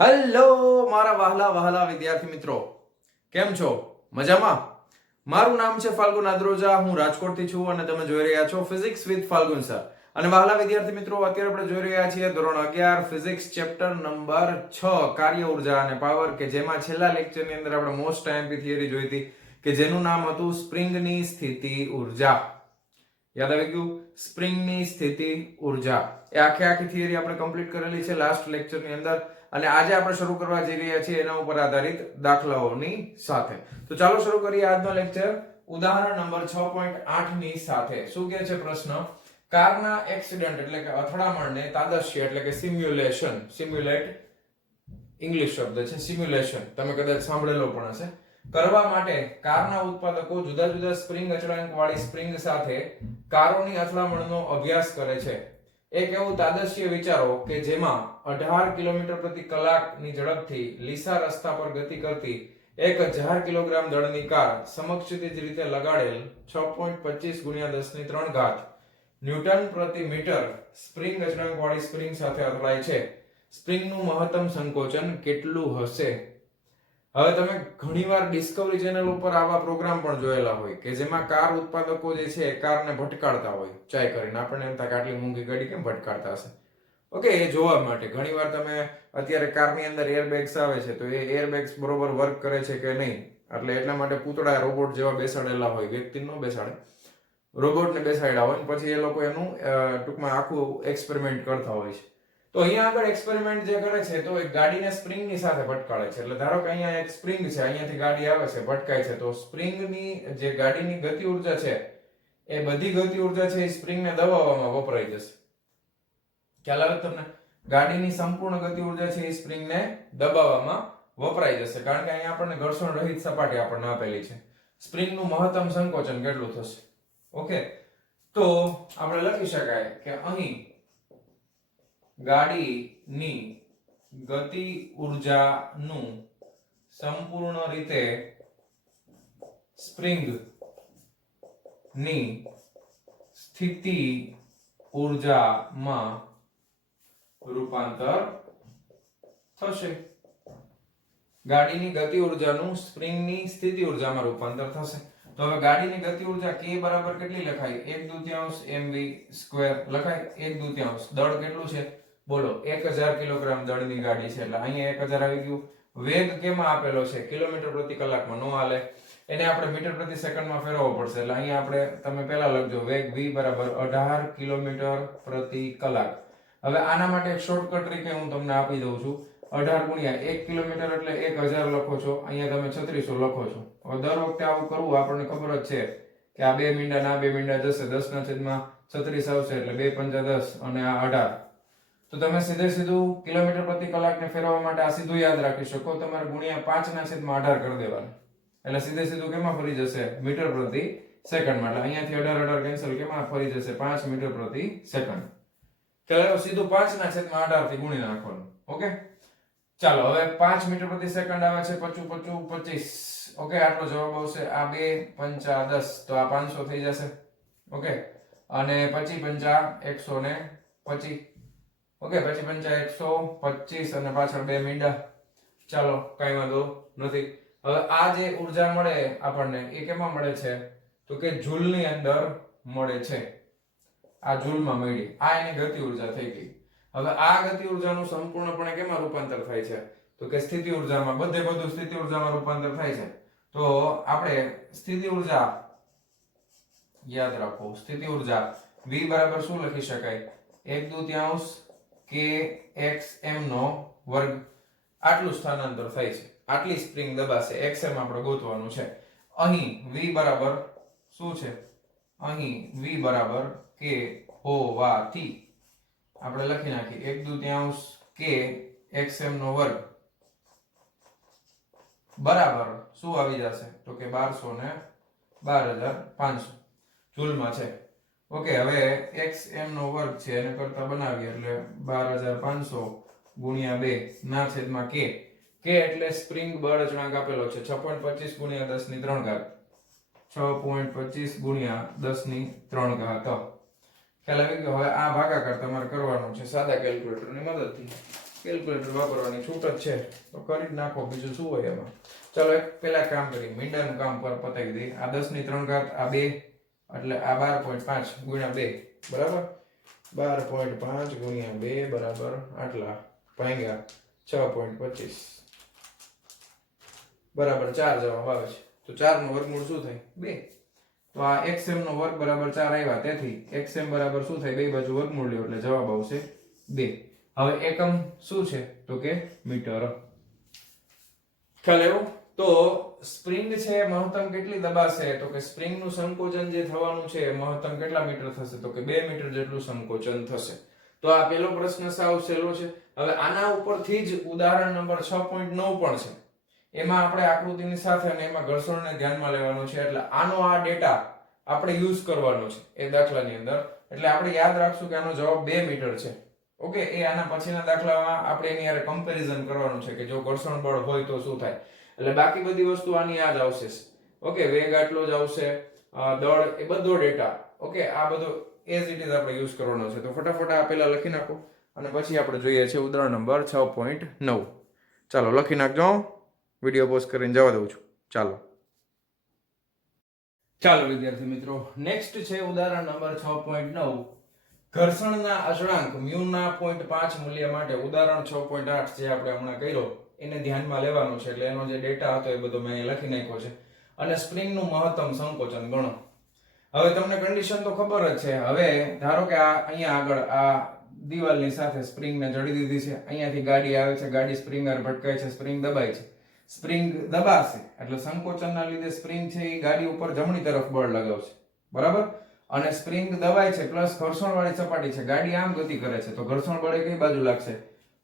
Hello મારા વહાલા વહાલા વિદ્યાર્થી મિત્રો, કેમ છો? મજામાં? મારું નામ છે ફાલ્ગુન આદ્રોજા, હું રાજકોટથી છું અને તમે જોઈ રહ્યા છો ફિઝિક્સ વિથ ફાલ્ગુન સર. અને વહાલા વિદ્યાર્થી મિત્રો, અત્યારે આપણે જોઈ રહ્યા છીએ ધોરણ 11 ફિઝિક્સ ચેપ્ટર નંબર 6 કાર્ય ઉર્જા અને પાવર, કે જેમાં છેલ્લા લેક્ચરની અંદર આપણે મોસ્ટ આઈએમપી થિયરી જોઈ હતી કે જેનું નામ હતું સ્પ્રિંગની સ્થિતિ ઉર્જા. યાદ આવી ગયું? સ્પ્રિંગની સ્થિતિ ઉર્જા એ આખી થિયરી આપણે કમ્પ્લીટ કરેલી છે લાસ્ટ લેક્ચરની અંદર, અને આજે આપણે શરૂ કરવા જઈ રહ્યા છીએ એના ઉપર આધારિત દાખલાઓની સાથે. તો ચાલો શરૂ કરીએ આજનો લેક્ચર ઉદાહરણ નંબર 6.8 ની સાથે. શું કહે છે પ્રશ્ન? કારના એક્સિડન્ટ એટલે કે અથડામણને તાદશ્ય એટલે કે સિમ્યુલેશન, સિમ્યુલેટ ઇંગ્લિશ શબ્દ છે, સિમ્યુલેશન તમે કદાચ સાંભળેલો પણ હશે, કરવા માટે કારના ઉત્પાદકો જુદા જુદા સ્પ્રિંગ અચળાંક વાળી સ્પ્રિંગ સાથે કારોની અથડામણનો અભ્યાસ કરે છે. એક એવું તાદશ્ય વિચારો કે જેમાં 18 કિલોમીટર પ્રતિ કલાકની ઝડપથી લીસા રસ્તા પર ગતિ કરતી 1000 કિલોગ્રામ દળની કાર સમક્ષિતિજ રીતે લગાડેલ 6.25 ગુણ્યા 10 ની 3 ઘાત ન્યૂટન પ્રતિ મીટર સ્પ્રિંગ અચળાંક વાળી સ્પ્રિંગ સાથે અથડાય છે. સ્પ્રિંગનું મહત્તમ સંકોચન કેટલું હશે? હવે તમે ઘણીવાર ડિસ્કવરી ચેનલ ઉપર આવા પ્રોગ્રામ પણ જોયેલા હોય કે જેમાં કાર ઉત્પાદકો જે છે કારને ભટકાડતા હોય, ચાય કરીને. આપણને એમ થાય કે આટલી મોંઘી ગાડી કેમ ભટકાડતા હશે? ઓકે, એ જોવા માટે ઘણીવાર તમે અત્યારે કારની અંદર એરબેગ્સ આવે છે તો એ એરબેગ્સ બરોબર વર્ક કરે છે કે નહીં, એટલે એટલા માટે પૂતળા રોબોટ જેવા બેસાડેલા હોય, વ્યક્તિ ન બેસાડે, રોબોટને બેસાડ્યા હોય, પછી એ લોકો એનું ટૂંકમાં આખું એક્સપેરિમેન્ટ કરતા હોય છે. તો અહીંયા આગળ એક્સપેરિમેન્ટ જે કરે છે તો એક ગાડીને સ્પ્રિંગની સાથે ભટકાડે છે. એટલે ધારો કે અહીંયા એક સ્પ્રિંગ છે, અહીંયાથી ગાડી આવે છે, ભટકાય છે, તો સ્પ્રિંગની જે ગાડીની ગતિ ઉર્જા છે એ બધી ગતિ ઉર્જા છે એ સ્પ્રિંગને દબાવવામાં વપરાઈ જશે. ખ્યાલ આવે તમને? ગાડીની સંપૂર્ણ ગતિ ઉર્જા છે એ સ્પ્રિંગને દબાવવામાં વપરાઈ જશે, કારણ કે અહીંયા આપણને ઘર્ષણ રહિત સપાટી આપણને આપેલી છે. સ્પ્રિંગનું મહત્તમ સંકોચન કેટલું થશે? ઓકે, તો આપણે લખી શકાય કે અહીં ગાડીની ગતિ ઉર્જાનું સંપૂર્ણ રીતે સ્પ્રિંગ ની સ્થિતિ ઉર્જામાં રૂપાંતર થશે. ગાડીની ગતિ ઉર્જાનું સ્પ્રિંગની સ્થિતિ ઉર્જામાં રૂપાંતર થશે. તો હવે ગાડીની ગતિ ઉર્જા k બરાબર કેટલી લખાય? 1/2 mv સ્ક્વેર લખાય. 1/2 દળ કેટલું છે બોલો? 1000 કિલોગ્રામ દળની ગાડી છે એટલે અહીંયા 1000 આવી ગયું. વેગ કેમાં આપેલો છે? કિલોમીટર પ્રતિ કલાકમાં. નો હાલે, એને આપણે મીટર પ્રતિ સેકન્ડમાં ફેરવવો પડશે. એટલે અહીંયા આપણે તમે પહેલા લખજો વેગ v બરાબર 18 કિલોમીટર પ્રતિ કલાક. હવે આના માટે એક શોર્ટકટ ટ્રીક હું તમને આપી દઉં છું. 18 ગુણ્યા 1 કિલોમીટર એટલે 1000 લખો છો, અહીંયા તમે 3600 લખો છો. હવે દર વખતે આવું કરવું આપણને ખબર જ છે કે આ બે મીંડા ના બે મીંડા જશે, 10/36 આવશે એટલે 2 5 10 અને આ 18. તો તમે સીધે સીધું કિલોમીટર પ્રતિ કલાકને ફેરવવા માટે આ સીધું યાદ રાખી શકો. તમારે ગુણ્યા 5/18 કરી દેવાનું, એટલે સીધે સીધું કેમાં ફરી જશે? મીટર પ્રતિ સેકન્ડમાં. એટલે અહીંયાથી 18 કેન્સલ, કેમાં ફરી જશે? 5 મીટર પ્રતિ સેકન્ડ. ચાલો સીધું 5/18 થી ગુણી નાખવાનું. ઓકે, ચાલો હવે 5 મીટર પ્રતિ સેકન્ડ આવે છે 55 25. ઓકે, આટલો જવાબ આવશે. આ 2 5 10 તો આ 500 થઈ જશે. ઓકે, અને 25 5 125. ઓકે, 25 125 અને પાછળ બે મીંડા. ચાલો કઈ વાંધો નથી. હવે આ જે ઉર્જા મળે આપણને એ કેમાં મળે છે? તો કે જૂલની અંદર મળે છે. આ જૂલમાં મળી, આ એની ગતિ ઉર્જા થઈ ગઈ. હવે આ ગતિ ઉર્જાનું સંપૂર્ણપણે કેમાં રૂપાંતર થાય છે? તો કે સ્થિતિ ઉર્જામાં. બધું સ્થિતિ ઉર્જામાં રૂપાંતર થાય છે. તો આપણે સ્થિતિ ઉર્જા યાદ રાખો. સ્થિતિ ઉર્જા v બરાબર શું લખી શકાય? 1/2 kxm નો વર્ગ. આટલું સ્થાનાંતર થાય છે, આટલી સ્પ્રિંગ દબાશે. xm આપણે ગોતવાનું છે. અહીં v બરાબર શું છે? અહીં v બરાબર k હોવાથી આપણે લખી નાખી 1/2 k xm નો વર્ગ બરાબર શું આવી જશે? તો કે 1200 ને 12500 જૂલમાં છે. ઓકે, હવે xm નો વર્ગ છે એને કરતા બનાવીએ એટલે 12500 ગુણ્યા 2 ના છેદમાં k. k એટલે સ્પ્રિંગ બળ અચળાંક આપેલો છે 6.25 ગુણ્યા 10 ની 3 ઘાત. 6.25 ગુણ્યા 10 ની 3 ઘાત. ખ્યાલ આવી ગયો? હવે આ ભાગાકાર તમારે કરવાનો છે સાદા કેલ્ક્યુલેટરની મદદથી. કેલ્ક્યુલેટર વાપરવાની છૂટ જ છે તો કરી જ નાખો, બીજું શું હોય એમાં. ચલો એક પેલા કામ કરી, મીંડાનું કામ પર પતાવી દઈએ. આ 10 ની 3 ઘાત, આ 2 એટલે આ 12.5 ગુણ્યા 2 બરાબર. 12.5 ગુણ્યા 2 બરાબર આટલા ભાગ્યા 6.25 બરાબર 4 જવાબ આવે છે. તો 4 નો વર્ગમૂળ શું થાય? 2. તો આ xm નો વર્ગ બરાબર 4 આવ્યા, તેથી xm બરાબર શું થાય? બે બાજુ વર્ગમૂળ લ્યો એટલે જવાબ આવશે 2. હવે એકમ શું છે તો કે મીટર. ખ્યાલ આવ્યો? તો સ્પ્રિંગ છે મહત્તમ કેટલી દબાશે તો કે સ્પ્રિંગ નું સંકોચન જે થવાનું છે મહત્તમ કેટલા મીટર થશે તો કે 2 મીટર જેટલું સંકોચન થશે. તો આ પહેલો પ્રશ્ન સાવ સહેલો છે. હવે આના ઉપરથી જ ઉદાહરણ નંબર 6.9 પણ છે. એમાં આપણે આકૃતિની સાથે અને એમાં ઘર્ષણને ધ્યાનમાં લેવાનું છે, એટલે આનો આ ડેટા આપણે યુઝ કરવાનો છે એ દાખલાની અંદર. એટલે આપણે યાદ રાખશું કે આનો જવાબ 2 મીટર છે. ઓકે, એ આના પછીના દાખલામાં આપણે એની હારે કમ્પેરિઝન કરવાનું છે કે જો ઘર્ષણ બળ હોય તો શું થાય. એટલે બાકી બધી વસ્તુ આની આ જ આવશે. ઓકે, વેગ આટલો જ આવશે, દળ, એ બધો ડેટા. ઓકે, આ બધો એઝ ઇટ ઇઝ આપણે યુઝ કરવાનો છે. તો ફટાફટ આ પહેલા લખી નાખો અને પછી આપણે જોઈએ છે ઉદાહરણ નંબર 6.9. ચાલો લખી નાખજો. વિડીયો પોઝ કરીને જવા દઉં છું. ચાલો વિદ્યાર્થી મિત્રો, નેક્સ્ટ છે ઉદાહરણ નંબર 6.9. ઘર્ષણના અચળાંક મ્યુ ના 0.5 મૂલ્ય માટે ઉદાહરણ 6.8 જે આપણે હમણાં કર્યો એને ધ્યાનમાં લેવાનું છે. એટલે એનો જે ડેટા હતો એ બધો મેં અહીં લખી નાખ્યો છે. અને સ્પ્રિંગ નું મહત્તમ સંકોચન ગણો. હવે તમને કન્ડિશન તો ખબર જ છે. હવે ધારો કે આ અહીંયા આગળ આ દિવાલની સાથે સ્પ્રિંગ ને જડી દીધી છે. અહીંયાથી ગાડી આવે છે, ગાડી સ્પ્રિંગ હારે ભટકાય છે, સ્પ્રિંગ દબાય છે. સ્પ્રિંગ દબાશે એટલે સંકોચનના લીધે સ્પ્રિંગ છે એ ગાડી ઉપર જમણી તરફ બળ લગાવશે, બરાબર. અને સ્પ્રિંગ દબાય છે પ્લસ ઘર્ષણ વાળી સપાટી છે, ગાડી આમ ગતિ કરે છે, તો ઘર્ષણ બળ કઈ બાજુ લાગશે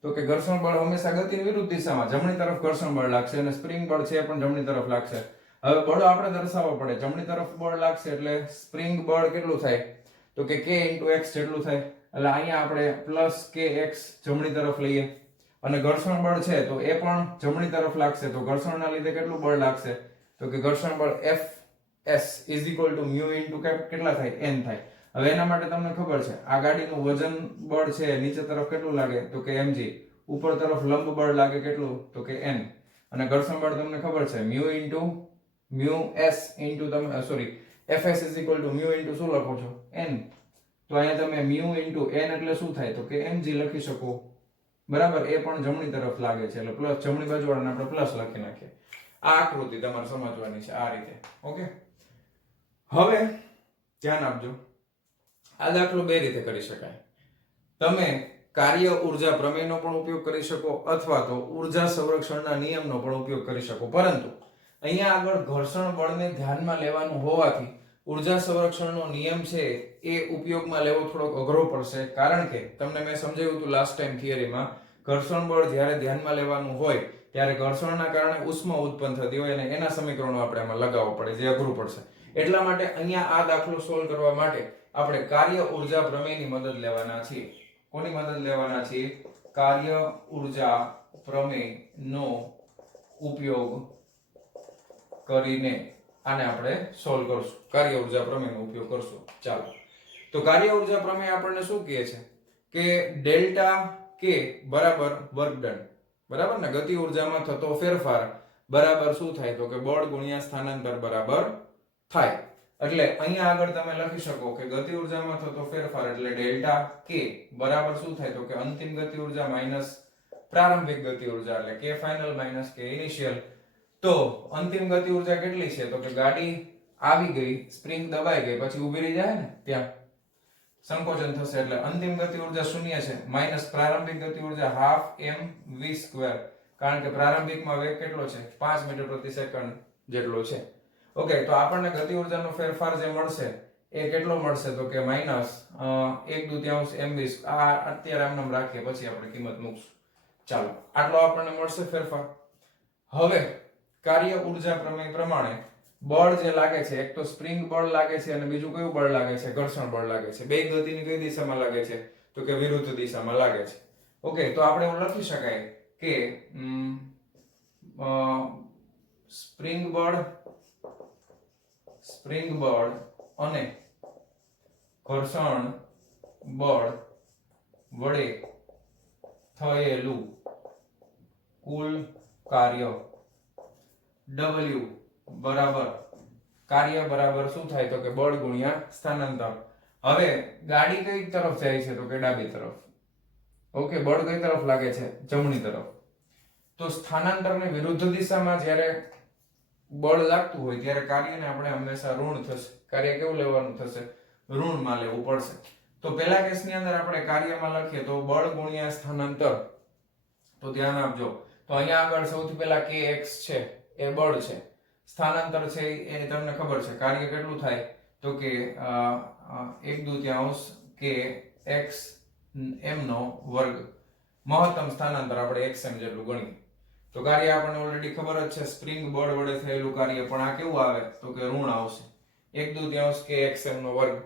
તો કે ઘર્ષણ બળ હંમેશા ગતિની વિરુદ્ધ દિશામાં જમણી તરફ ઘર્ષણ બળ લાગશે અને સ્પ્રિંગ બળ છે પણ જમણી તરફ લાગશે. હવે બળો આપણે દર્શાવવા પડે. જમણી તરફ બળ લાગશે એટલે સ્પ્રિંગ બળ કેટલું થાય તો કે k * x જેટલું થાય. એટલે અહીંયા આપણે પ્લસ kx જમણી તરફ લઈએ અને ઘર્ષણ બળ છે તો એ પણ જમણી તરફ લાગશે, તો ઘર્ષણના લીધે કેટલું બળ લાગશે તો કે ઘર્ષણ બળ Fs = μ * કેટલા થાય n થાય. હવે એના માટે તમને ખબર છે આ ગાડીનું વજન બળ છે નીચે તરફ કેટલું લાગે તો કે mg, ઉપર તરફ લંબ બળ લાગે કેટલું તો કે n, અને ઘર્ષણ બળ તમને ખબર છે Fs = μ શું લખો છો n. તો અહીંયા તમે μ * n એટલે શું થાય તો કે mg લખી શકો, બરાબર. એ પણ જમણી તરફ લાગે છે એટલે પ્લસ જમણી બાજુ વાળાને આપણે પ્લસ લખી નાખીએ. આ આકૃતિ તમારે સમજવાની છે આ રીતે. ઓકે, હવે ધ્યાન આપજો. આ દાખલો બે રીતે કરી શકાય. તમે કાર્ય ઊર્જા પ્રમેયનો પણ ઉપયોગ કરી શકો અથવા તો ઊર્જા સંરક્ષણના નિયમનો પણ ઉપયોગ કરી શકો. પરંતુ અહીંયા આગળ ઘર્ષણ બળને ધ્યાનમાં લેવાનું હોવાથી ઊર્જા સંરક્ષણનો નિયમ છે એ ઉપયોગમાં લેવો થોડોક અઘરો પડશે. કારણ કે તમને મેં સમજાવ્યું હતું લાસ્ટ ટાઈમ થિયરીમાં, ઘર્ષણ બળ જ્યારે ધ્યાનમાં લેવાનું હોય ત્યારે ઘર્ષણના કારણે ઉષ્મા ઉત્પન્ન થતી હોય અને એના સમીકરણો આપણે આમાં લગાવવા પડે, જે અઘરું પડશે. એટલા માટે અહીંયા આ દાખલો સોલ્વ કરવા માટે આપણે કાર્ય ઊર્જા પ્રમેયની મદદ લેવાના છીએ. કોની મદદ લેવાના છીએ? કાર્ય ઊર્જા પ્રમેયનો ઉપયોગ કરીને આને આપણે સોલ્વ કરશું. કાર્ય ઊર્જા પ્રમેયનો ઉપયોગ કરશું. ચાલો, તો કાર્ય ઊર્જા પ્રમેય આપણને શું કહે છે કે ડેલ્ટા k બરાબર વર્કડન, બરાબર ને, ગતિ ઊર્જામાં થતો ફેરફાર બરાબર શું થાય તો કે બળ ગુણ્યા સ્થાનાંતર બરાબર થાય. એટલે અહીંયા આગળ તમે લખી શકો કે ગતિ ઊર્જામાં થતો ફેરફાર એટલે ડેલ્ટા k બરાબર શું થાય તો કે અંતિમ ગતિ ઊર્જા માઈનસ પ્રારંભિક ગતિ ઊર્જા એટલે k final minus k initial. તો અંતિમ ગતિ ઊર્જા કેટલી છે તો કે ગાડી આવી ગઈ, સ્પ્રિંગ દબાઈ ગઈ, પછી ઊભી રહી જાય ને ત્યાં સંકોચન થશે એટલે અંતિમ ગતિ ઊર્જા 0 છે માઈનસ પ્રારંભિક ગતિ ઊર્જા હાફ mv², કારણ કે પ્રારંભિકમાં વેગ કેટલો છે 5 મીટર પ્રતિ સેકન્ડ જેટલો છે. ઓકે, તો આપણને ગતિ ઊર્જાનો ફેરફાર જે મળશે એ કેટલો મળશે તો કે માઈનસ 1/2 mv. આ અત્યારે આમ નામ રાખીએ, પછી આપણે કિંમત મૂકશું. ચાલો, આટલો આપણને મળશે ફેરફાર. હવે કાર્ય ઊર્જા પ્રમેય પ્રમાણે બળ જે લાગે છે, એક તો સ્પ્રિંગ બળ લાગે છે અને બીજું કયું બળ લાગે છે? ઘર્ષણ બળ લાગે છે. બે ગતિની કઈ દિશામાં લાગે છે તો કે વિરુદ્ધ દિશામાં લાગે છે. ઓકે, તો આપણે એવું લખી શકાય કે સ્પ્રિંગ બળ અને ઘર્ષણ બળ વડે થયેલું કુલ કાર્ય W બરાબર કાર્ય બરાબર શું થાય તો કે બળ ગુણ્યા સ્થાનાંતર. હવે ગાડી કઈ તરફ જાય છે તો કે ડાબી તરફ. ઓકે, બળ કઈ તરફ લાગે છે? જમણી તરફ. તો સ્થાનાંતરની વિરુદ્ધ દિશામાં જ્યારે બળ લાગતું હોય ત્યારે કાર્યને આપણે હંમેશા ઋણ થશે. કાર્ય કેવું લેવાનું થશે? ઋણમાં લેવું પડશે. તો પહેલા કેસની અંદર આપણે કાર્યમાં લખીએ તો બળ ગુણ્યા સ્થાનાંતર. તો ધ્યાન આપજો. તો અહીંયા આગળ સૌથી પહેલા kx છે એ બળ છે, સ્થાનાંતર છે એ તમને ખબર છે કાર્ય કેટલું થાય તો કે 1/2 kx m નો વર્ગ. મહત્તમ સ્થાનાંતર આપણે xm જેટલું ગણીએ. તો કાર્ય આપણને ઓલરેડી ખબર જ છે, સ્પ્રિંગ બળ વડે થયેલું કાર્ય. પણ આ કેવું આવે તો કે ઋણ આવશે, 1/2 kxm નો વર્ગ.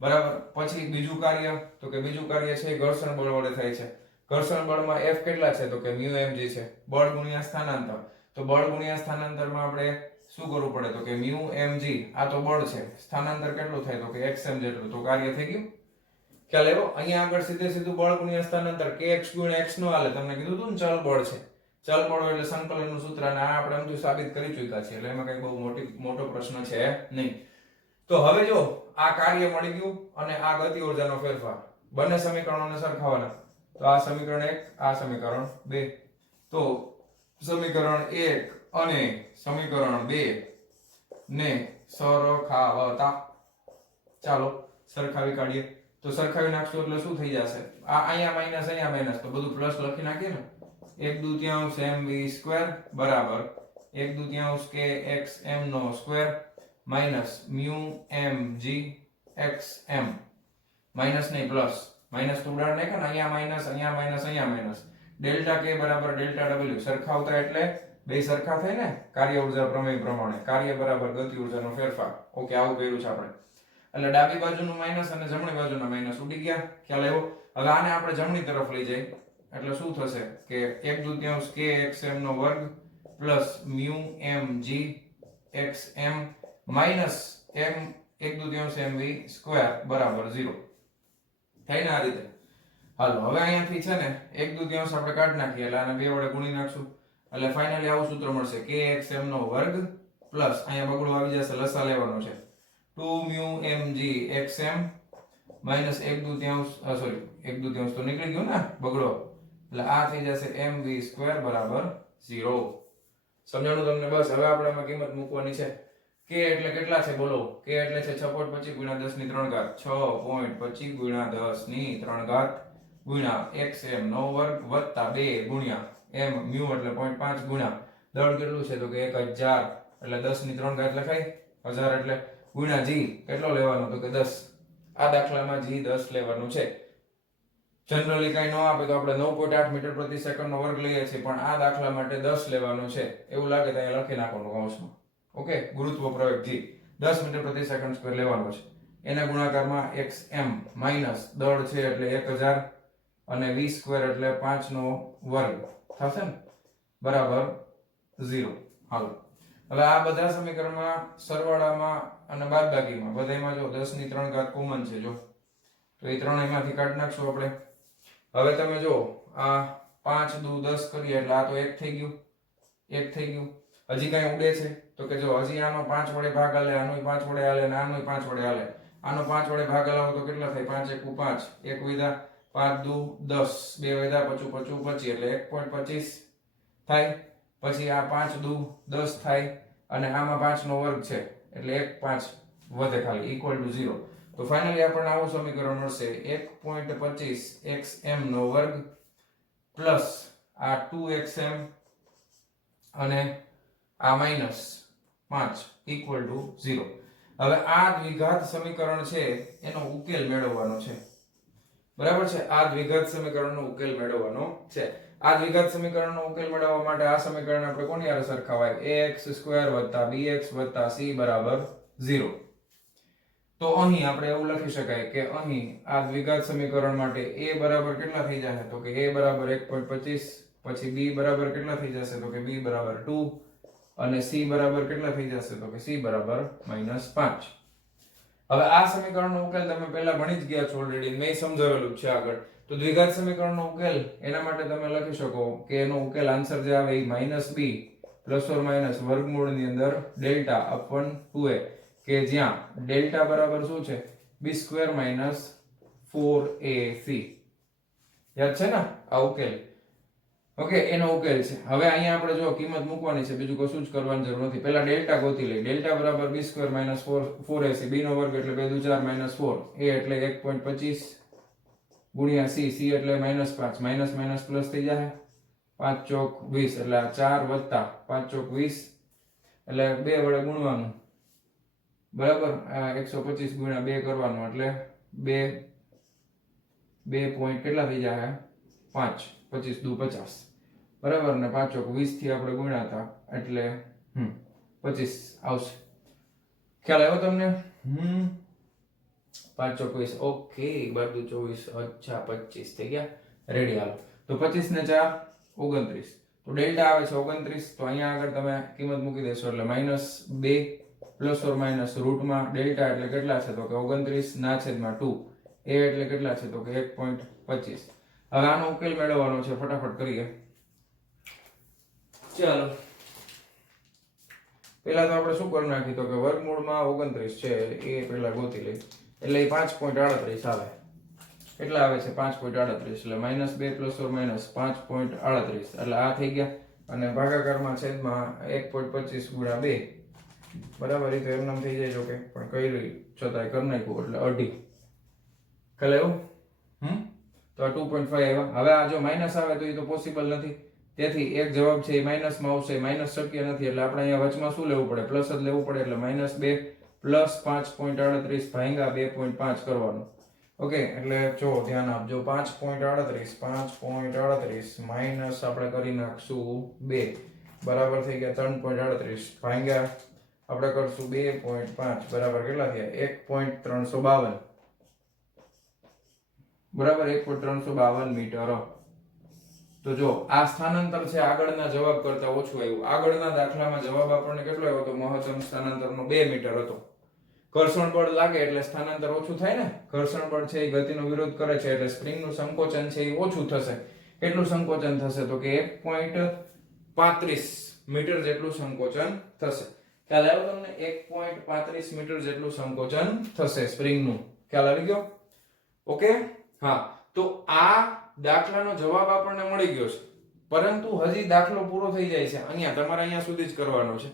બરાબર. પછી બીજું કાર્ય તો કે બીજું કાર્ય છે ઘર્ષણ બળ વડે થાય છે. ઘર્ષણ બળમાં F કેટલા છે તો કે μ mg છે. બળ ગુણ્યા સ્થાનાંતર. તો બળ ગુણ્યા સ્થાનાંતરમાં આપણે શું કરવું પડે તો કે μ mg. આ તો બળ છે, સ્થાનાંતર કેટલું થાય તો કે xm જેટલું. તો કાર્ય થઈ ગયું. ખ્યાલ આવ્યો? અહીંયા આગળ સીધે સીધું બળ ગુણ્યા સ્થાનાંતર kx ગુણ્યા x નો હાલે. તમને કીધું હતું ને ચલ બળ છે. ચલ બળ એટલે સંકલનનું સૂત્ર, અને આ આપણે આમથી સાબિત કરી ચૂક્યા છે એટલે એમાં કઈ બહુ મોટો પ્રશ્ન છે નહીં. તો હવે જો આ કાર્ય મળી ગયું અને આ ગતિ ઊર્જાનો ફેરફાર, બંને સમીકરણોને સરખાવવાના. તો આ સમીકરણ 1, આ સમીકરણ 2. તો સમીકરણ 1 અને સમીકરણ 2 ને સરખાવતા ચાલો સરખાવી કાઢીએ. તો સરખાવી નાખશું એટલે શું થઈ જશે? આ અહીંયા માઈનસ અહીંયા માઈનસ, તો બધું પ્લસ લખી નાખીએ ને. 1/2 mv સ્ક્વેર બરાબર 1/2 kxm નો square minus μ mg xm. Minus નહીં પ્લસ, માઈનસ તો ઉડાડ નાખે ને, અહીંયા માઈનસ અહીંયા માઈનસ અહીંયા માઈનસ. ડેલ્ટા k બરાબર ડેલ્ટા w. સરખાવતા એટલે બે સરખા થાય ને કાર્ય ઊર્જા પ્રમેય પ્રમાણે. કાર્ય બરાબર ગતિ ઊર્જાનો ફેરફાર. ઓકે, આવું કર્યું છે આપણે. એટલે ડાબી બાજુનું માઈનસ અને જમણી બાજુના માઈનસ ઉડી ગયા. ખ્યાલ આવ્યો? હવે આને આપણે જમણી તરફ લઈ જઈએ એટલે શું થશે કે 1/2 kxm નો વર્ગ plus μ mg xm minus m 1/2 mv square બરાબર 0 થાય ને આ રીતે. હાલો હવે અહીંયાથી છે ને 1/2 આપણે કાઢી નાખીએ એટલે આને 2 વડે ગુણી નાખશું એટલે ફાઇનલી આવું સૂત્ર મળશે kxm નો વર્ગ પ્લસ અહીંયા બગડો આવી જશે, લસા લેવાનો છે 2 μ mg xm માઈનસ 1/2 સોરી 1/2 તો નીકળી ગયું ને બગડો, એટલે આ થઈ જશે mv સ્ક્વેર બરાબર 0. સમજાણું તમને? બસ હવે આપણે આમાં કિંમત મૂકવાની છે. k એટલે કેટલા છે બોલો? k એટલે છે 6.25 ગુણ્યા 10 ની 3 ઘાત. 6.25 ગુણ્યા 10 ની 3 ઘાત ગુણ્યા xm નો વર્ગ વત્તા 2 ગુણ્યા m μ એટલે 0.5 ગુણ્યા દળ કેટલું છે તો કે 1000 એટલે 10 ની 3 ઘાત લખાય 1000 એટલે ગુણ્યા g કેટલો લેવાનો તો કે 10. આ દાખલામાં g 10 લેવાનું છે. જનરલી કઈ ન આપે તો આપણે 9.8 મીટર પ્રતિ સેકન્ડ નો વર્ગ લઈએ છીએ, પણ આ દાખલા માટે 10 લેવાનું છે. એવું લાગે તો અહીંયા લખી નાખવાનું કૌંસમાં. ઓકે, ગુરુત્વ પ્રવેગ g 10 મીટર પ્રતિ સેકન્ડ સ્ક્વેર લેવાનો છે. એના ગુણાકારમાં xm માઈનસ દળ છે એટલે 1000 અને v સ્ક્વેર એટલે 5 નો વર્ગ થશે ને બરાબર 0. હાલો હવે આ બધા સમીકરણમાં સરવાળામાં અને બાદબાકીમાં બધામાં જો 10 ની 3 ઘાત કોમન છે જો, તો એ ત્રણેયમાંથી કાઢી નાખશું આપણે. હવે તમે જો આ 5×10 કરીએ એટલે આ તો 1 થઈ ગયું, 1 થઈ ગયું. હજી કઈ ઉડે છે તો કે જો હજી આનો 5 વડે ભાગ આલે, આનો 5 વડે આલે અને આનો 5 વડે આલે. આનો 5 વડે ભાગ આલાવો તો કેટલા થાય? 5 × 1 1 વિધા 5×2 10 2 વિધા 25 25 એટલે 1.25 થાય. પછી આ 5×2 10 થાય અને આમાં 5 નો વર્ગ છે એટલે 1 5 વધે ખાલી ઇક્વલ ટુ 0. તો ફાઇનલી આપણને આવું સમીકરણ મળશે 1.25 xm નો વર્ગ પ્લસ આ 2xm અને આ માઈનસ 5 ઇક્વલ ટુ 0. હવે આ દ્વિઘાત સમીકરણ છે એનો ઉકેલ મેળવવાનો છે. બરાબર છે? આ દ્વિઘાત સમીકરણનો ઉકેલ મેળવવાનો છે. આ દ્વિઘાત સમીકરણનો ઉકેલ મેળવવા માટે આ સમીકરણ આપણે કોની હારે સરખાવાય? ax² + bx + c બરાબર 0. તો અહીં આપણે એવું લખી શકાય કે અહીં આ દ્વિઘાત સમીકરણ માટે a બરાબર કેટલા થઈ જશે તો કે a બરાબર 1.25, પછી b બરાબર કેટલા થઈ જશે તો કે b બરાબર 2 અને c બરાબર કેટલા થઈ જશે તો કે c બરાબર -5. હવે આ સમીકરણનો ઉકેલ તમે પહેલા ભણી જ ગયા છો ઓલરેડી, મેં સમજાવેલું છે આગળ. તો દ્વિઘાત સમીકરણનો ઉકેલ એના માટે તમે લખી શકો કે એનો ઉકેલ આન્સર જે આવે એ -b પ્લસ ઓર માઇનસ વર્ગમૂળની અંદર ડેલ્ટા અપન 2a, કે જ્યાં ડેલ્ટા બરાબર શું છે b² - 4ac. યાદ છે ને આ ઉકેલ? ઓકે, એનો ઉકેલ છે. હવે અહીંયા આપણે જો કિંમત મૂકવાની છે, બીજું કશું જ કરવાની જરૂર નથી. પહેલા ડેલ્ટા ગોતી લઈ. ડેલ્ટા બરાબર b² - 4ac, b નો વર્ગ એટલે 2 × 4 - 4, a એટલે 1.25 ગુણ્યા c, c એટલે -5, માઇનસ માઇનસ પ્લસ થઈ જાય, 5 ચોક 20 એટલે 4 વત્તા 5 ચોક 20 એટલે 2 વડે ગુણવાનું, બરાબર. 125 ગુણ્યા 2 કરવાનું એટલે 2 પોઈન્ટ કેટલા થઈ જાય 5, 25 દુ 50, બરાબર. ને 5 ચોક 20 થી આપણે ગુણ્યા હતા એટલે 25 આવશે. ખ્યાલ આવ્યો તમને? 5 ચોક 20, ઓકે, 12 દુ 24, અચ્છા 25 થઈ ગયા. રેડી, હાલો. તો 25 ને 4 29, તો ડેલ્ટા આવે છે 29. તો અહીંયા આગળ તમે કિંમત મૂકી દેશો એટલે -2 પ્લસ ઓર માઇનસ રૂટમાં ડેલ્ટા એટલે કેટલા છે તો કે 29 ના છેદમાં 2, a એટલે કેટલા છે તો કે 1.25. હવે આનો ઉકેલ મેળવવાનો છે, ફટાફટ કરીએ. ચાલો, પહેલા તો આપણે શું કરી નાખી તો કે વર્ગમૂળમાં 29 છે એ પહેલા ગોતી લઈ, એટલે એ 5.38 આવે. કેટલા આવે છે 5.38, એટલે -2 પ્લસ ઓર માઇનસ 5.38, એટલે આ થઈ ગયા. અને ભાગાકારમાં છેદમાં 1.25 ગુણ્યા 2, બરાબર. એ તો એમ નામ થઈ જાય જો કે, પણ કઈ રહી છતાંય કરી નાખ્યું એટલે 2.5. ખ્યાલ આવ્યો? તો આ 2.5 આવ્યા. હવે આ જો માઇનસ આવે તો એ તો પોસિબલ નથી, તેથી એક જવાબ છે એ માઇનસમાં આવશે. માઇનસ શક્ય નથી એટલે આપણે અહીંયા વચમાં શું લેવું પડે? પ્લસ જ લેવું પડે. એટલે -2 પ્લસ 5.38 ભાગ્યા 2.5 કરવાનું. ઓકે, એટલે જો ધ્યાન આપજો, 5.38 માઇનસ આપણે કરી નાખશું 2, બરાબર થઈ ગયા 3.38 ભાગ્યા આપણે કરશું 2.5, બરાબર કેટલા થયા 1.352, બરાબર 1.352 મીટર. તો જો આ સ્થાનાંતર છે આગળના જવાબ કરતા ઓછું આવ્યું. આગળના દાખલામાં જવાબ આપણને કેટલો આવ્યો હતો? મહત્તમ સ્થાનાંતરનો 2 મીટર હતો. ઘર્ષણ બળ લાગે એટલે સ્થાનાંતર ઓછું થાય ને. ઘર્ષણ બળ છે એ ગતિનો વિરોધ કરે છે એટલે સ્પ્રિંગનું સંકોચન છે એ ઓછું થશે. કેટલું સંકોચન થશે તો કે 1.35 મીટર જેટલું સંકોચન થશે. ખ્યાલ આવ્યો તમને? 1.35 મીટર જેટલું સંકોચન થશે સ્પ્રિંગનું. ખ્યાલ આવી ગયો? ઓકે, હા. તો આ દાખલાનો જવાબ આપણને મળી ગયો છે, પરંતુ હજી દાખલો પૂરો થઈ જાય છે અહીંયા, તમારે અહીંયા સુધી જ કરવાનો છે.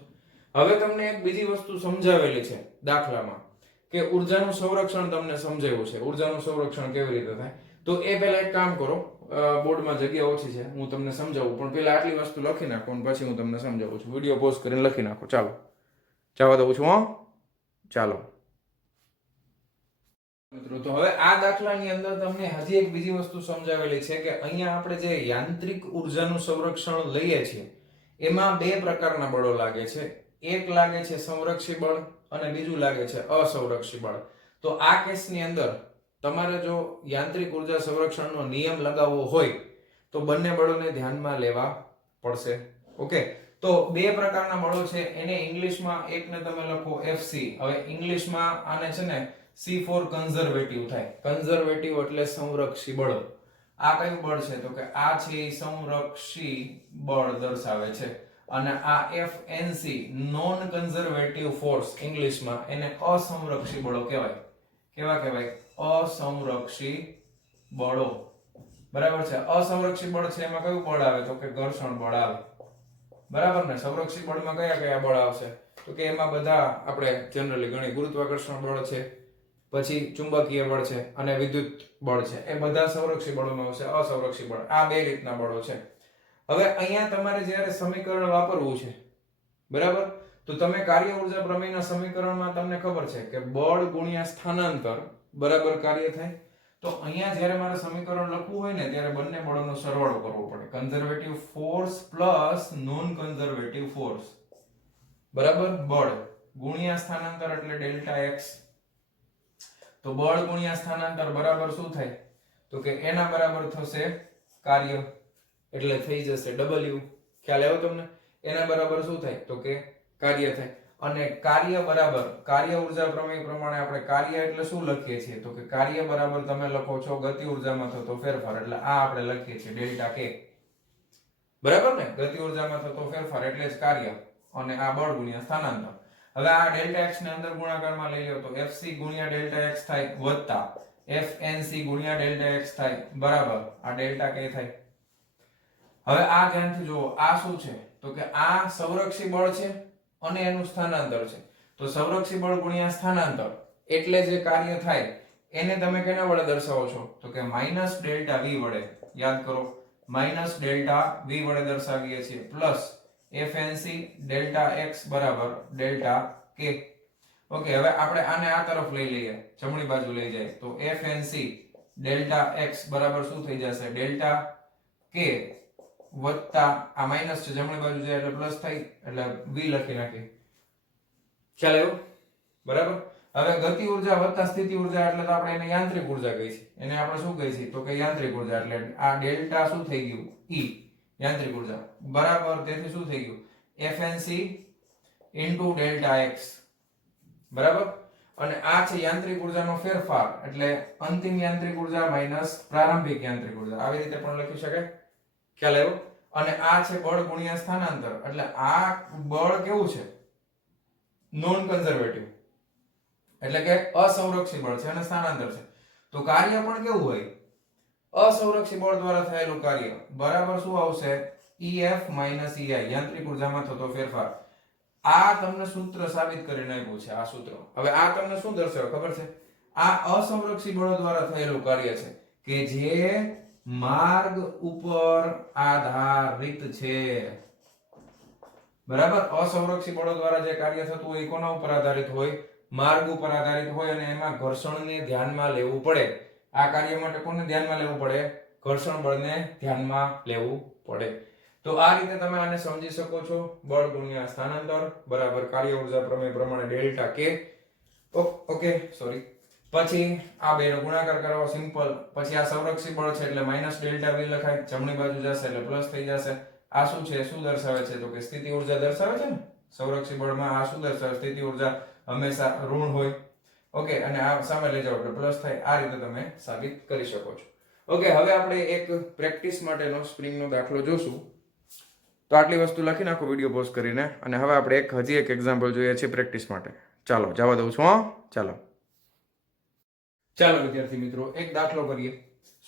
હવે તમને એક બીજી વસ્તુ સમજાવેલી છે દાખલામાં, કે ઉર્જાનું સંરક્ષણ તમને સમજાવ્યું છે. ઉર્જાનું સંરક્ષણ કેવી રીતે થાય, તો એ પહેલા એક કામ કરો, બોર્ડમાં જગ્યા ઓછી છે, હું તમને સમજાવું, પણ પહેલા આટલી વસ્તુ લખી નાખો અને પછી હું તમને સમજાવું છું. વિડીયો પોઝ કરીને લખી નાખો. ચાલો, જવા દઉં છું. ચાલો મિત્રો, તો હવે આ દાખલાની અંદર તમને હજી એક બીજી વસ્તુ સમજાવેલી છે કે અહીંયા આપણે જે યાંત્રિક ઉર્જાનું સંરક્ષણ લઈએ છીએ એમાં બે પ્રકારના બળો લાગે છે. એક લાગે છે સંરક્ષી બળ અને બીજું લાગે છે અસંરક્ષી બળ. તો આ કેસની અંદર તમારે જો યાંત્રિક ઉર્જા સંરક્ષણનો નિયમ લગાવવો હોય તો બંને બળોને ધ્યાનમાં લેવા પડશે. ઓકે, તો બે પ્રકારના બળો છે, એને ઇંગ્લિશમાં એકને તમે લખો FC. હવે ઇંગ્લિશમાં આને છે ને C4 કન્ઝર્વેટિવ થાય. કન્ઝર્વેટિવ એટલે સંરક્ષી બળ. આ કયું બળ છે તો કે આ છે સંરક્ષી બળ દર્શાવે છે. અને આ FNC નોન કન્ઝર્વેટિવ ફોર્સ ઇંગ્લિશમાં, એને અસંરક્ષી બળો કહેવાય. કેવા કહેવાય? અસંરક્ષી બળો. બરાબર છે. અસંરક્ષી બળ છે એમાં કયું બળ આવે તો કે ઘર્ષણ બળ આવે. બરાબર ને? સંરક્ષી બળમાં કયા કયા બળ આવશે તો કે એમાં બધા આપણે જનરલી ગણી, ગુરુત્વાકર્ષણ બળ છે, પછી ચુંબકીય બળ છે અને વિદ્યુત બળ છે. એ બધા સંરક્ષી બળોમાં આવશે. અસંરક્ષી બળ આ બે રીતના બળો છે. હવે અહીંયા તમારે જ્યારે સમીકરણ વાપરવું છે, બરાબર, તો તમે કાર્ય ઉર્જા પ્રમેયના સમીકરણમાં તમને ખબર છે કે બળ ગુણ્યા સ્થાનાંતર બરાબર કાર્ય થાય. તો અહીંયા જ્યારે મારે સમીકરણ લખવું હોય ને ત્યારે બંને બળોનો સરવાળો કરવો પડે. Conservative force plus non conservative force, બરાબર, બળ ગુણ્યા સ્થાનાંતર એટલે ડેલ્ટા x. તો બળ ગુણ્યા સ્થાનાંતર બરાબર શું થાય તો કે એના બરાબર થશે કાર્ય, એટલે થઈ જશે W. ખ્યાલ આવ્યો તમને? એના બરાબર શું થાય તો કે કાર્ય થાય. અને કાર્ય બરાબર કાર્ય ઉર્જા પ્રમેય પ્રમાણે આપણે કાર્ય એટલે શું લખીએ છીએ તો કે કાર્ય બરાબર તમે લખો છો ગતિ ઉર્જામાં થતો ફેરફાર એટલે આ આપણે લખીએ છીએ ડેલ્ટા કે બરાબર ને ગતિ ઉર્જામાં થતો ફેરફાર એટલે જ કાર્ય અને આ બળ ગુણ્યા સ્થાનાંતર હવે આ ડેલ્ટા x ને અંદર ગુણાકારમાં લઈ લો તો fc ગુણ્યા ડેલ્ટા x થાય વત્તા fnc ગુણ્યા ડેલ્ટા x થાય બરાબર આ ડેલ્ટા k થાય હવે આ ધ્યાનથી જુઓ આ શું છે તો કે આ સંરક્ષી બળ છે અને એનું સ્થાનાંતર છે તો સંરક્ષી બળ ગુણ્યા સ્થાનાંતર એટલે જે કાર્ય થાય એને તમે કેના વડે દર્શાવો છો તો કે માઈનસ ડેલ્ટા v વડે યાદ કરો માઈનસ ડેલ્ટા v વડે દર્શાવીએ છીએ પ્લસ fnc ડેલ્ટા x બરાબર ડેલ્ટા k ઓકે હવે આપણે આને આ તરફ લઈ લઈએ જમણી બાજુ લઈ જાય તો fnc ડેલ્ટા x બરાબર શું થઈ જશે ડેલ્ટા k વત્તા આ માઈનસ છે જમણી બાજુ જાય એટલે પ્લસ થાય એટલે v લખી નાખી ખ્યાલ આવ્યો બરાબર હવે ગતિ ઉર્જા વત્તા સ્થિતિ ઉર્જા એટલે તો આપણે એને યાંત્રિક ઉર્જા કહી છે એને આપણે શું કહી છે તો કે યાંત્રિક ઉર્જા એટલે આ ડેલ્ટા શું થઈ ગયું e યાંત્રિક ઉર્જા બરાબર તેથી શું થઈ ગયું fnc ડેલ્ટા x બરાબર અને આ છે યાંત્રિક ઉર્જાનો ફેરફાર એટલે અંતિમ યાંત્રિક ઉર્જા માઈનસ પ્રારંભિક યાંત્રિક ઉર્જા આવી રીતે પણ લખી શકાય ખ્યાલ આવ્યો અને આ છે બળ ગુણ્યા સ્થાનાંતર એટલે આ બળ કેવું છે નોન કન્ઝર્વેટિવ એટલે કે અસંરક્ષી બળ છે અને સ્થાનાંતર છે તો કાર્ય પણ કેવું હોય અસંરક્ષી બળ દ્વારા થયેલું કાર્ય બરાબર શું આવશે ef ei યાંત્રિક ઉર્જામાં થતો ફેરફાર આ તમને સૂત્ર સાબિત કરીને આપ્યું છે આ સૂત્ર હવે આ તમને શું દર્શાવે ખબર છે આ અસંરક્ષી બળ દ્વારા થયેલું કાર્ય છે કે જે માર્ગ ઉપર આધારિત છે બરાબર અસંરક્ષી બળો દ્વારા જે કાર્ય થતું હોય એ કોના ઉપર આધારિત હોય માર્ગ ઉપર આધારિત હોય અને એમાં ઘર્ષણને ધ્યાનમાં લેવું પડે આ કાર્ય માટે કોને ધ્યાનમાં લેવું પડે ઘર્ષણ બળને ધ્યાનમાં લેવું પડે તો આ રીતે તમે આને સમજી શકો છો બળ ગુણ્યા સ્થાનાંતર બરાબર કાર્ય ઉર્જા પ્રમેય પ્રમાણે ડેલ્ટા કે ઓકે સોરી પછી આ બેનો ગુણાકાર કરવો સિમ્પલ પછી આ સંરક્ષી બળ છે એટલે માઈનસ ડેલ્ટા v લખાય જમણી બાજુ જશે એટલે પ્લસ થઈ જશે આ શું છે શું દર્શાવે છે તો કે સ્થિતિ ઉર્જા દર્શાવે છે ને સંરક્ષી બળમાં આ શું દર્શાવે સ્થિતિ ઉર્જા હંમેશા ઋણ હોય ઓકે અને આ સામે લઈ જાવ એટલે પ્લસ થાય આ રીતે તમે સાબિત કરી શકો છો ઓકે હવે આપણે એક પ્રેક્ટિસ માટેનો સ્પ્રિંગનો દાખલો જોશું તો આટલી વસ્તુ લખી નાખો વિડિયો પોઝ કરીને અને હવે આપણે એક હજી એક એક્ઝામ્પલ જોઈએ છીએ પ્રેક્ટિસ માટે ચાલો જવા દઉં છું હા ચાલો વિદ્યાર્થી મિત્રો એક દાખલો કરીએ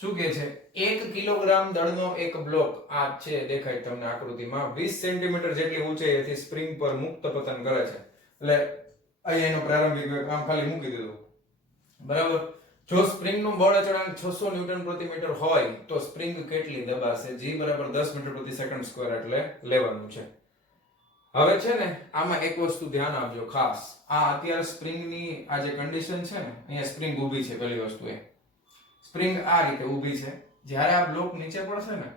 શું કહે છે 1 કિલોગ્રામ દળનો એક બ્લોક આ છે દેખાય તમને આકૃતિમાં 20 સેન્ટીમીટર જેટલી ઊંચાઈથી સ્પ્રિંગ પર મુક્ત પતન કરે છે એટલે અહીંયા એનો પ્રારંભિક કામ ખાલી મૂકી દીધું બરાબર જો સ્પ્રિંગનું બળ અચળાંક 600 ન્યૂટન પ્રતિ મીટર હોય તો સ્પ્રિંગ કેટલી દબાશે g બરાબર 10 મીટર પ્રતિ સેકન્ડ સ્ક્વેર એટલે લેવાનું છે હવે છે ને આમાં એક વસ્તુ ધ્યાન આપજો ખાસ આ અત્યારે સ્પ્રિંગની આ જે કન્ડિશન છે ને અહીંયા સ્પ્રિંગ ઊભી છે પહેલી વસ્તુ એ સ્પ્રિંગ આ રીતે ઊભી છે જ્યારે આ બ્લોક નીચે પડશે ને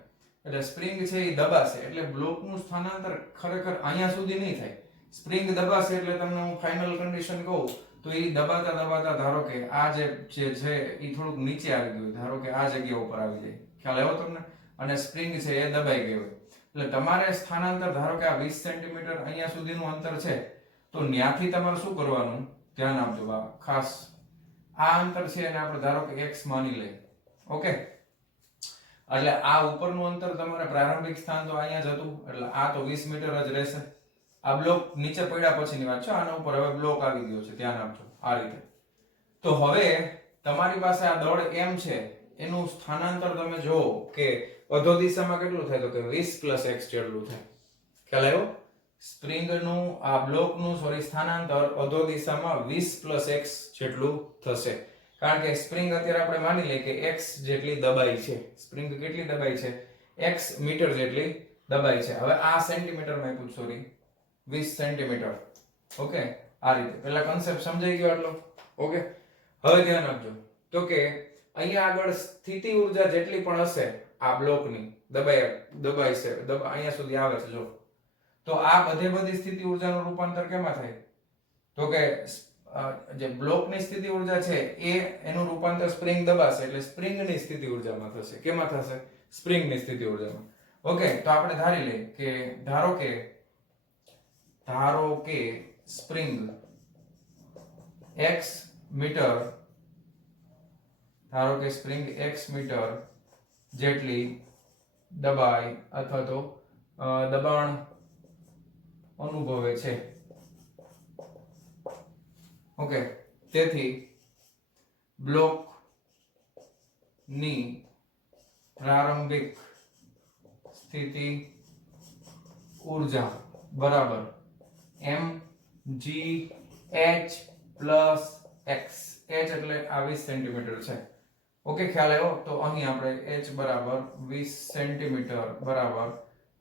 એટલે સ્પ્રિંગ છે એ દબાશે એટલે બ્લોકનું સ્થાનાંતર ખરેખર અહીંયા સુધી નહીં થાય સ્પ્રિંગ દબાશે એટલે તમને હું ફાઇનલ કન્ડિશન કહું તો એ દબાતા ધારો કે આ જે છે એ થોડુંક નીચે આવી ગયું ધારો કે આ જગ્યા ઉપર આવી જાય ખ્યાલ આવ્યો તમને અને સ્પ્રિંગ છે એ દબાઈ ગઈ હોય એટલે તમારે સ્થાનાંતર ધારો કે આ 20 સેન્ટીમીટર અહીંયા સુધીનું અંતર છે તો ન્યાથી તમારે શું કરવાનું ધ્યાન આપજો ખાસ આ અંતર છે અને આપણે ધારો કે x માની લઈએ ઓકે એટલે આ ઉપરનું અંતર તમારે પ્રારંભિક સ્થાન તો અહીંયા જ હતું એટલે આ તો 20 મીટર જ રહેશે આ બ્લોક નીચે પડ્યા પછીની વાત છે આના ઉપર હવે બ્લોક આવી ગયો છે ધ્યાન આપજો આ રીતે તો હવે તમારી પાસે આ દળ m છે એનું સ્થાનાંતર તમે જો કે અધો દિશામાં કેટલું થાય તો કે 20 x જેટલું થાય ખ્યાલ આવ્યો સ્પ્રિંગનું આ બ્લોકનું સ્થાનાંતર અધો દિશામાં 20 x જેટલું થશે કારણ કે સ્પ્રિંગ અત્યારે આપણે માની લઈએ કે x જેટલી દબાઈ છે સ્પ્રિંગ કેટલી દબાઈ છે x મીટર જેટલી દબાઈ છે હવે આ સેન્ટીમીટરમાં આપ્યું સોરી 20 સેન્ટીમીટર ઓકે આ રીતે પેલા કન્સેપ્ટ સમજાઈ ગયો આટલો ઓકે હવે ધ્યાન આપજો તો કે અહીંયા આગળ સ્થિતિ ઉર્જા જેટલી પણ હશે આ બ્લોકની દબાઈ છે અહીંયા સુધી આવે છે જો તો આ બધી સ્થિતિ ઉર્જાનું રૂપાંતર કેમાં થાય તો કે જે બ્લોકની સ્થિતિ ઉર્જા છે એ એનું રૂપાંતર સ્પ્રિંગ દબાશે એટલે સ્પ્રિંગની સ્થિતિ ઉર્જામાં થશે કેમાં થશે સ્પ્રિંગની સ્થિતિ ઉર્જામાં ઓકે તો આપણે ધારી લઈએ કે ધારો કે સ્પ્રિંગ x મીટર, ધારો કે સ્પ્રિંગ x મીટર જેટલી દબાઈ અથવા તો દબાણ અનુભવે છે. ઓકે, તેથી બ્લોક ની પ્રારંભિક સ્થિતિ ઊર્જા બરાબર mgh પ્લસ x. h એટલે આ 20 સેન્ટીમીટર છે. ઓકે, ખ્યાલ આવ્યો? તો અહીં આપણે h બરાબર 20 સેન્ટીમીટર બરાબર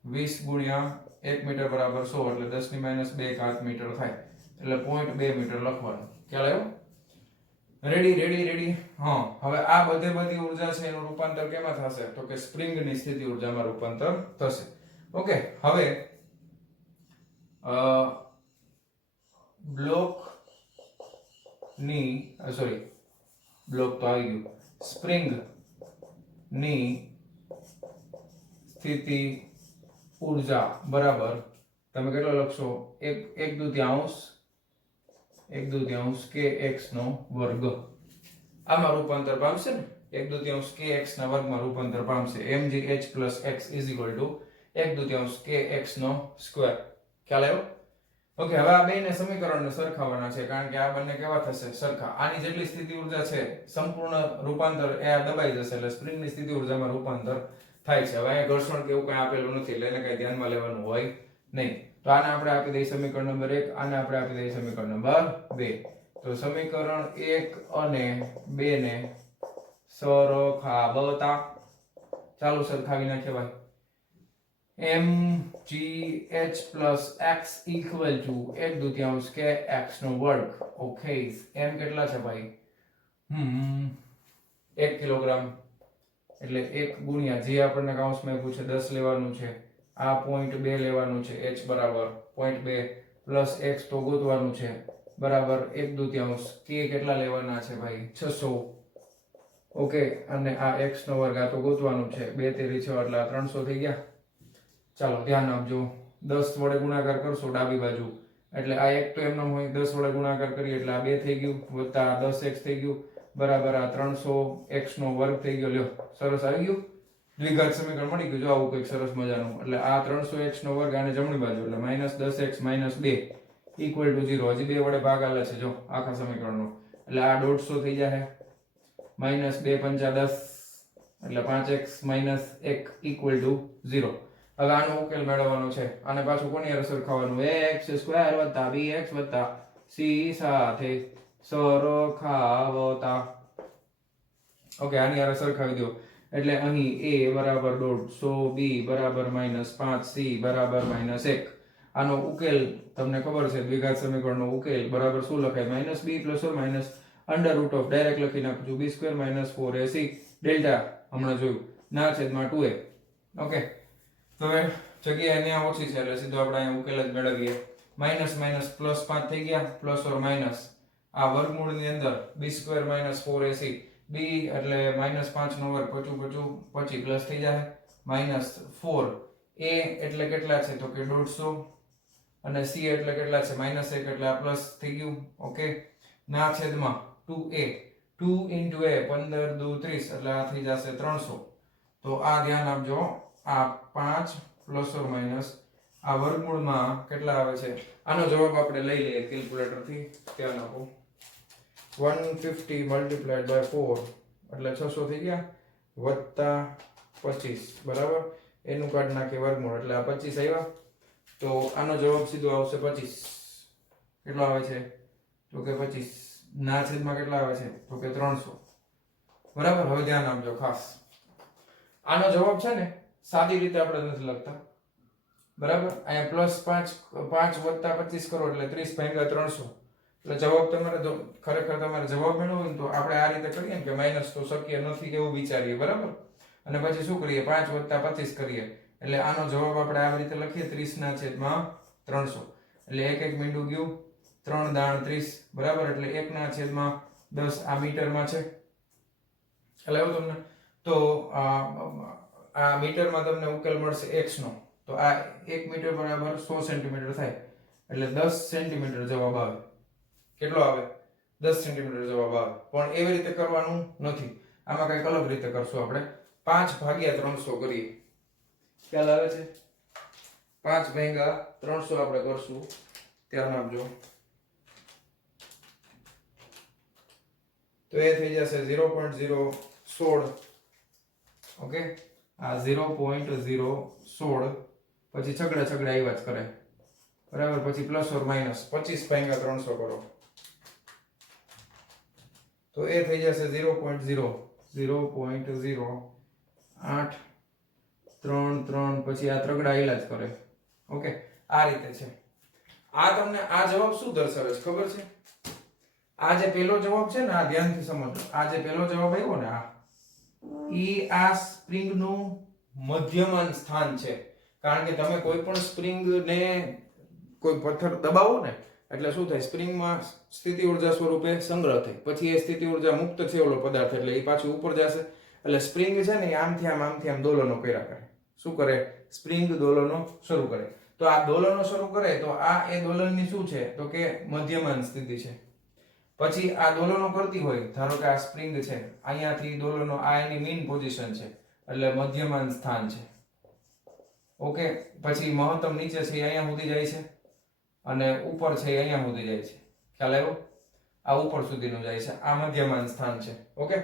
20 ગુણ્યા 1 મીટર બરાબર 100 એટલે 10 ની માઈનસ 2 ઘાત મીટર થાય, એટલે 0.2 મીટર લખવાનું. ખ્યાલ આવ્યો? રેડી. હા, હવે આ બધી ઊર્જા છે એનું રૂપાંતર કેમાં થશે? તો કે સ્પ્રિંગ ની સ્થિતિ ઊર્જામાં રૂપાંતર થશે. ઓકે, હવે બ્લોક તો આવી ગયું. સ્પ્રિંગ ની સ્થિતિ ઊર્જા બરાબર તમે કેટલો લખશો? 1/2 kx નો વર્ગ. આમાં રૂપાંતર પામશે ને, 1/2 kx ના વર્ગમાં રૂપાંતર પામશે. mgh plus x is equal to 1/2 kx નો સ્ક્વેર. ખ્યાલ આવ્યો? ઓકે, હવે આ બેને સમીકરણને સરખાવવાના છે, કારણ કે આ બંને કેવા થશે? સરખા. આની જેટલી સ્થિતિ ઊર્જા છે સંપૂર્ણ રૂપાંતર એ આ દબાઈ જશે એટલે સ્પ્રિંગની સ્થિતિ ઊર્જામાં રૂપાંતર થાય છે. હવે અહીંયા ઘર્ષણ કે એવું કંઈ આપેલું નથી એટલે એને કંઈ ધ્યાનમાં લેવાનું હોય નહીં. તો આને આપણે આપી દઈએ સમીકરણ નંબર 1, આને આપણે આપી દઈએ સમીકરણ નંબર 2. તો સમીકરણ 1 અને 2 ને સરખાવતા, ચાલો સરખાવી નાખીએ ભાઈ. mgh plus x equal to 1/2 kx નો વર્ગ. ઓકે, m કેટલા છે ભાઈ? 1 કિલોગ્રામ, એટલે 1 ગુણ્યા જે આપણને કાઉન્સમાં આપ્યું છે 10 લેવાનું છે, આ 0.2 લેવાનું છે, h બરાબર 0.2 પ્લસ x તો ગોતવાનું છે બરાબર 1/2 k કેટલા લેવાના છે ભાઈ? 600. ઓકે, અને આ x નો વર્ગ આ તો ગોતવાનું છે. 2 તેરી 6 એટલે આ 300 થઈ ગયા. ચાલો ધ્યાન આપજો, 10 વડે ગુણાકાર કરશો ડાબી બાજુ એટલે આ 1 તો એમનો હોય, 10 વડે ગુણાકાર કરીએ એટલે આ 2 થઈ ગયું, વત્તા 10x થઈ ગયું બરાબર આ 300x નો વર્ગ થઈ ગયો. લ્યો, સરસ આવી ગયું. દ્વિઘાત સમીકરણ મળી ગયું. જો આવું કંઈક સરસ મજાનું. એટલે આ 300x નો વર્ગ આને જમણી બાજુ એટલે -10x - 2 ઇક્વલ ટુ 0. હજી 2 વડે ભાગ આલે છે જો આખા સમીકરણનો, એટલે આ 150 થઈ જાય. -2 × 5 = 10 એટલે 5x - 1 ઇક્વલ ટુ 0. હવે આનો ઉકેલ મેળવવાનો છે. આને પાછું કોની હારે સરખાવવાનું? x² + bx + c સાથે સરખાવતા. ઓકે, આની હારે સરખાવી દો એટલે અહીં a બરાબર 150, b બરાબર -5, c બરાબર -1. આનો ઉકેલ તમને ખબર છે, દ્વિઘાત સમીકરણનો ઉકેલ બરાબર શું લખાય? -b ± √ ડાયરેક્ટ લખી નાખું છું, b² - 4ac ડેલ્ટા હમણાં જોયું ના છેદમાં 2a. ઓકે, તો હવે જગ્યા અહીંયા ઓછી છે એટલે સીધો આપણે અહીંયા ઉકેલ જ મેળવીએ. -+5 થઈ ગયા, પ્લસ ઓર માઇનસ આ વર્ગમૂળની અંદર b² - 4ac, b એટલે -5 નો વર્ગ, પછી પ્લસ થઈ જાય -4. a એટલે કેટલા છે? તો કે 150, અને c એટલે કેટલા છે? -1 એટલે આ પ્લસ થઈ ગયું. ઓકે, ના છેદમાં 2a, 2 × a 15 × 2 = 30 એટલે આ થઈ જશે 300. તો આ ધ્યાન આપજો, આ 5 પ્લસ ઓર માઇનસ આ વર્ગમૂળમાં કેટલા આવે છે? આનો જવાબ આપણે લઈ લઈએ કેલ્ક્યુલેટર થી. ધ્યાન આપો, 150 × 4 એટલે 600 થઈ ગયા, વત્તા 25 બરાબર, એનું કાઢી નાખીએ વર્ગમૂળ એટલે આ 25 આવ્યા. તો આનો જવાબ સીધો આવશે 25. કેટલો આવે છે? તો કે 25. ના છેદમાં કેટલા આવે છે? તો કે 300 બરાબર. હવે ધ્યાન આપજો ખાસ, આનો જવાબ છે ને સાદી રીતે આપણે નથી લખતા બરાબર. અહીંયા +5 વત્તા 25 કરો એટલે 30 ભાગ્યા 300 એટલે જવાબ તમારે ખરેખર તમારે જવાબ મેળવવો ને તો આપણે આ રીતે કરીએ ને કે માઇનસ તો શક્ય નથી કે એવું વિચારીએ બરાબર, અને પછી શું કરીએ? 5 વત્તા 25 કરીએ એટલે આનો જવાબ આપણે આવી રીતે લખીએ 30/300 એટલે 1 મીંડું ગયું, 3 દાણ 30 બરાબર, એટલે 1/10 આ મીટરમાં છે. એટલે એવું તમને તો આ મીટરમાં તમને ઉકેલ મળશે x નો. તો આ 1 મીટર બરાબર 100 સેન્ટીમીટર થાય એટલે 10 સેન્ટીમીટર જવાબ આવે. કેટલો આવે? 10 સેન્ટીમીટર જવાબ આવે. પણ એવી રીતે કરવાનું નથી, આમાં કંઈક અલગ રીતે કરશું આપણે. 5 ભાગ્યા 300 કરીએ. ખ્યાલ આવે છે? 5 ભાગ્યા 300 આપણે કરશું. ધ્યાન આપજો. તો એ થઈ જશે 0.016. ઓકે, આ 0.016 પછી છગડા આવ્યા જ કરે, બરાબર. પછી પ્લસ ઓર માઇનસ 25 ભાગ્યા 300 કરો તો એ થઈ જશે 0.0.0833 પછી આ ત્રગડા આયલા જ કરે. ઓકે, આ રીતે છે. આ તમને આ જવાબ શું દર્શાવે છે ખબર છે? આ જે પહેલો જવાબ છે ને, આ ધ્યાનથી સમજો. આ જે પહેલો જવાબ આવ્યો ને, આ સ્પ્રિંગનું મધ્યમાન સ્થાન છે. કારણ કે તમે કોઈ પણ સ્પ્રિંગને કોઈ પથ્થર દબાવો ને એટલે શું થાય? સ્પ્રિંગમાં સ્થિતિ ઊર્જા સ્વરૂપે સંગ્રહ થાય, પછી એ સ્થિતિ ઊર્જા મુક્ત છે ઓલો પદાર્થ, એટલે એ પાછું ઉપર જશે. એટલે સ્પ્રિંગ છે ને એ આમથી આમ દોલનો કર્યા કરે. શું કરે? સ્પ્રિંગ દોલનો શરૂ કરે. તો આ દોલનો શરૂ કરે તો આ એ દોલનની શું છે? તો કે મધ્યમાન સ્થિતિ છે. પછી આ દોલનો કરતી હોય, ધારો કે આ સ્પ્રિંગ છે, અહીંયાથી દોલનો, આ એની મીન પોઝિશન છે એટલે મધ્યમાન સ્થાન છે. ઓકે, પછી મહત્તમ નીચે છે એ અહીંયા સુધી જાય છે અને ઉપર છે એ અહીંયા સુધી જાય છે. ખ્યાલ આવ્યો? આ ઉપર સુધીનું જાય છે, આ મધ્યમાન સ્થાન છે. ઓકે,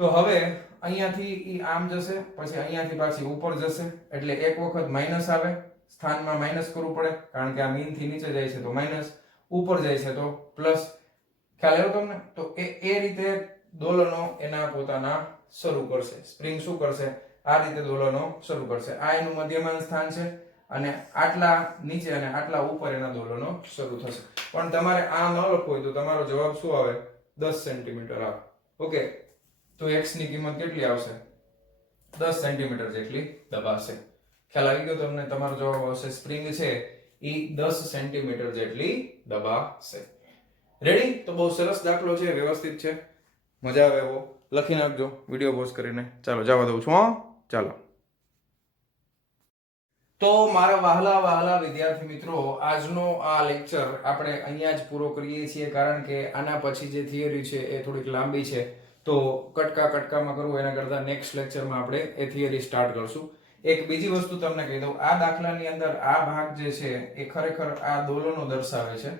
તો હવે અહીંયાથી ઈ આમ જશે, પછી અહીંયાથી પાછી ઉપર જશે, એટલે એક વખત માઈનસ આવે, સ્થાનમાં માઈનસ કરવું પડે કારણ કે આ મીન થી નીચે જાય છે તો માઈનસ, ઉપર જાય છે તો પ્લસ. ખ્યાલ આવ્યો તમને? તો એ રીતે દોલનો એના પોતાના શરૂ કરશે. સ્પ્રિંગ શું કરશે? આ રીતે દોલનો શરૂ કરશે. આ એનું મધ્યમાન સ્થાન છે અને આટલા નીચે અને આટલા ઉપર એના દોલનો શરૂ થશે. પણ તમારે આ ન લખવું હોય તો તમારો જવાબ શું આવે? 10 સેન્ટીમીટર આવે. ઓકે, તો x ની કિંમત કેટલી આવશે? 10 સેન્ટીમીટર જેટલી દબાશે. ખ્યાલ આવી ગયો તમને? તમારો જવાબ આવશે સ્પ્રિંગ છે એ 10 સેન્ટીમીટર જેટલી દબાશે. રેડી? તો બહુ સરસ દાખલો છે, વ્યવસ્થિત છે, મજા આવે એવો. લખી નાખજો વિડીયો પોઝ કરીને. ચાલો જવા દઉં છું. ચાલો. તો મારા વહાલા વિદ્યાર્થી મિત્રો, આજનો આ લેક્ચર આપણે અહીંયા જ પૂરો કરીએ છીએ કારણ કે આના પછી જે થિયરી છે એ થોડીક લાંબી છે. તો કટકામાં કરવું એના કરતાં નેક્સ્ટ લેક્ચરમાં આપણે એ થિયરી સ્ટાર્ટ કરશું. એક બીજી વસ્તુ તમને કહી દઉં, આ દાખલાની અંદર આ ભાગ જે છે એ ખરેખર આ દોલનો દર્શાવે છે.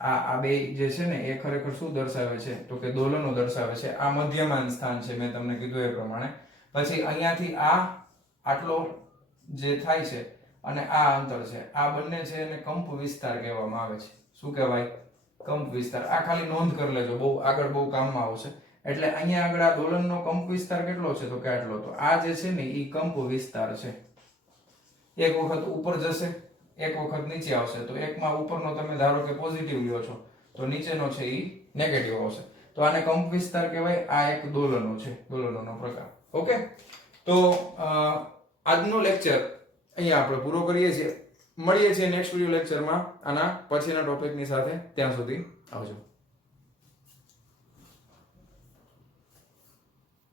આ બે જે છે ને એ ખરેખર શું દર્શાવે છે? તો કે દોલનો દર્શાવે છે. આ મધ્યમાન સ્થાન છે, મેં તમને કીધું એ પ્રમાણે. પછી અહીંયાથી આ આટલો જે થાય છે અને આ અંતર છે, આ બંને છે એને કંપ વિસ્તાર કહેવામાં આવે છે. શું કહેવાય? કંપ વિસ્તાર. આ ખાલી નોંધ કરી લેજો, બહુ આગળ બહુ કામમાં આવશે. એટલે અહીંયા આગળ આ દોલનનો કંપ વિસ્તાર કેટલો છે? તો કે આટલો. તો આ જે છે ને એ કંપ વિસ્તાર છે. એક વખત ઉપર જશે, એક વખત નીચે આવશે. તો એકમાં ઉપરનો તમે ધારો કે પોઝિટિવ લ્યો છો તો નીચેનો છે એ નેગેટિવ આવશે. તો આને કંપ વિસ્તાર કહેવાય. આ એક દોલનો છે, દોલનોનો પ્રકાર. ઓકે, તો આજનો લેક્ચર અહીંયા આપણે પૂરો કરીએ છીએ. મળીએ છીએ નેક્સ્ટ વિડિયો લેક્ચરમાં આના પછીના ટોપિકની સાથે. ત્યાં સુધી આવજો.